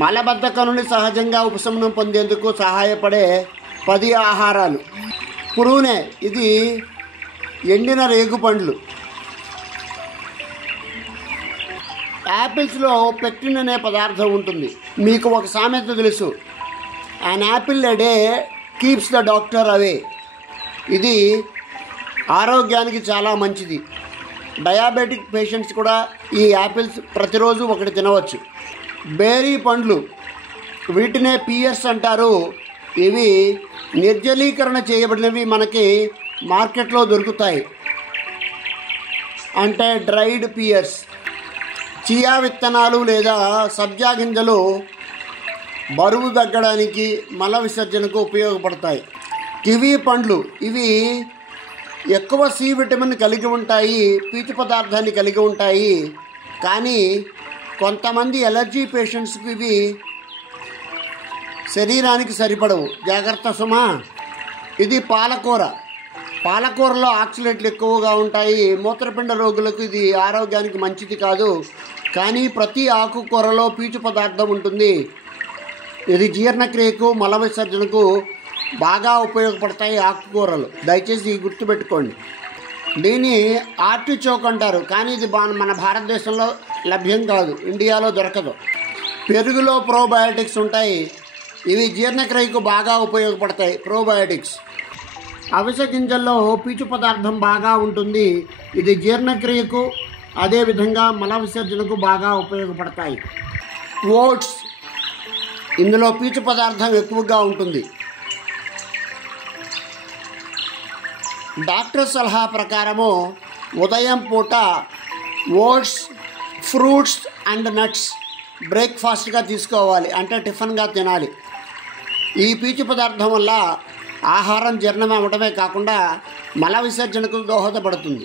మలబద్ధకం నుండి సహజంగా ఉపశమనం పొందేందుకు సహాయపడే 10 ఆహారాలు. పురూనే, ఇది ఎండిన రేగుపండ్లు. యాపిల్స్లో పెక్టిన్ అనే పదార్థం ఉంటుంది. మీకు ఒక సామెత తెలుసు, an apple a day keeps the doctor away. ఇది ఆరోగ్యానికి చాలా మంచిది. డయాబెటిక్ పేషెంట్స్ కూడా ఈ యాపిల్స్ ప్రతిరోజు ఒకటి తినవచ్చు. బేరీ పండ్లు, వీటినే పియర్స్ అంటారు. ఇవి నిర్జలీకరణ చేయబడినవి, మనకి మార్కెట్లో దొరుకుతాయి, అంటే డ్రైడ్ పియర్స్. చియా విత్తనాలు లేదా సబ్జా గింజలు బరువు తగ్గడానికి, మల విసర్జనకు ఉపయోగపడతాయి. కివీ పండ్లు, ఇవి ఎక్కువ సి విటమిన్ కలిగి ఉంటాయి, పీచు పదార్థాన్ని కలిగి ఉంటాయి. కానీ కొంతమంది ఎలర్జీ పేషెంట్స్కి ఇవి శరీరానికి సరిపడవు. జాగ్రత్త సుమా. ఇది పాలకూర. పాలకూరలో ఆక్సిలేట్లు ఎక్కువగా ఉంటాయి. మూత్రపిండ రోగులకు ఇది ఆరోగ్యానికి మంచిది కాదు. కానీ ప్రతి ఆకుకూరలో పీచు పదార్థం ఉంటుంది. ఇది జీర్ణక్రియకు, మల విసర్జనకు బాగా ఉపయోగపడతాయి ఆకుకూరలు. దయచేసి గుర్తుపెట్టుకోండి. దీన్ని ఆర్టిచోక్ అంటారు, కానీ ఇది మన భారతదేశంలో లభ్యం కాదు, ఇండియాలో దొరకదు. పెరుగులో ప్రోబయాటిక్స్ ఉంటాయి. ఇవి జీర్ణక్రియకు బాగా ఉపయోగపడతాయి. ప్రోబయాటిక్స్. అవిసె గింజల్లో పీచు పదార్థం బాగా ఉంటుంది. ఇది జీర్ణక్రియకు, అదేవిధంగా మల విసర్జనకు బాగా ఉపయోగపడతాయి. ఓట్స్, ఇందులో పీచు పదార్థం ఎక్కువగా ఉంటుంది. డాక్టర్ సలహా ప్రకారము ఉదయం పూట ఓట్స్, ఫ్రూట్స్ అండ్ నట్స్ బ్రేక్ఫాస్ట్గా తీసుకోవాలి, అంటే టిఫిన్గా తినాలి. ఈ పీచు పదార్థం వల్ల ఆహారం జీర్ణం అవ్వడమే కాకుండా మల విసర్జనకు దోహదపడుతుంది.